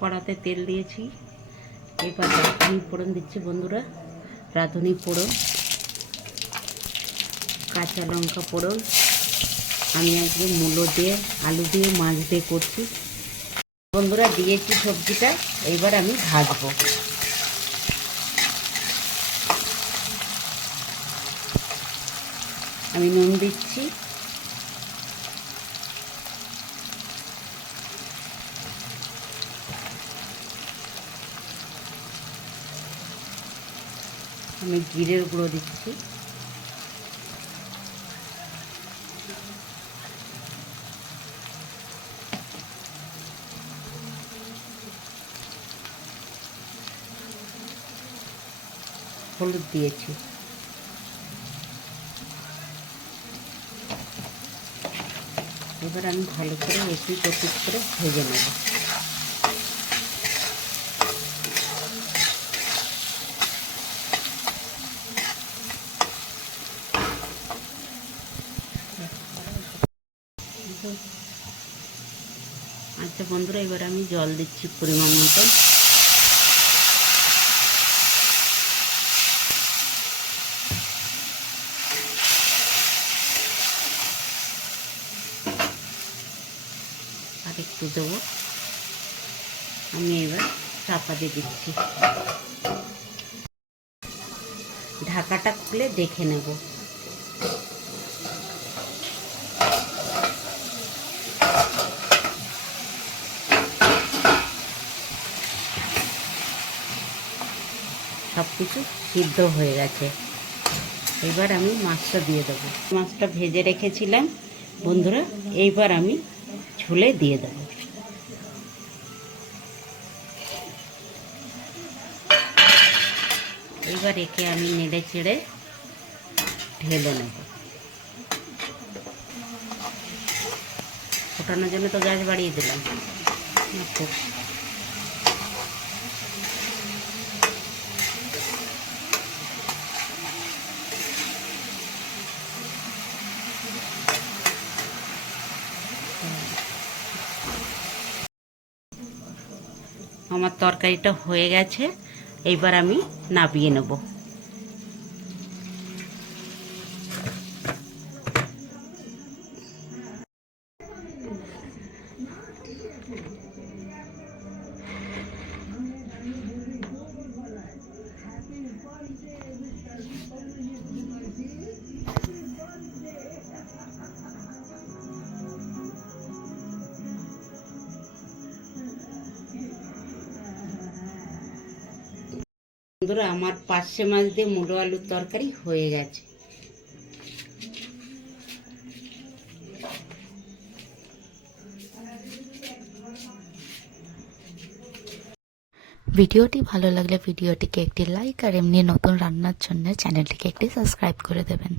কড়াতে তেল দিয়েছি। এবার রাঁধুনি ফোড়ন দিচ্ছি বন্ধুরা। রাঁধুনি ফোড়ন, কাঁচা লঙ্কা ফোড়ন। আমি আজকে মূলো দিয়ে, আলু দিয়ে মাছ দিয়ে করছি। বন্ধুরা, দিয়েছি সবজিটা। এইবার আমি ভাজবো। আমি নুন দিচ্ছি। আমি জিরের গুঁড়ো দিচ্ছি। হলুদ দিয়েছি। এবার আমি ভালো করে একটু প্রস্তুত করে ভেজে নেব। আচ্ছা বন্ধুরা, এবার আমি জল দিচ্ছি পরিমাণ মতো। আর একটু দেবো। আমি এবার চাপা দিয়ে দিচ্ছি। ঢাকাটা খুলে দেখে নেব। সব কিছু সিদ্ধ হয়ে গেছে। এবার আমি মাছটা দিয়ে দেবো। মাছটা ভেজে রেখেছিলাম। বন্ধুরা এইবার আমি ঝুলে দিয়ে দেবো। এইবার একে আমি নেড়ে চেড়ে ঢেলে নেব। ফোটানোর জন্য তো গ্যাস বাড়িয়ে দিলাম। না, আমার তরকারিটা হয়ে গেছে এইবার আমি নাবিয়ে নেব। বন্ধুরা আমার পার্শে মাছ দিয়ে মুলো আলুর তরকারি হয়ে গেছে। ভিডিওটি ভালো লাগলে ভিডিওটিকে একটি লাইক আর এমনি নতুন রান্নার জন্য চ্যানেলটিকে একটি সাবস্ক্রাইব করে দেবেন।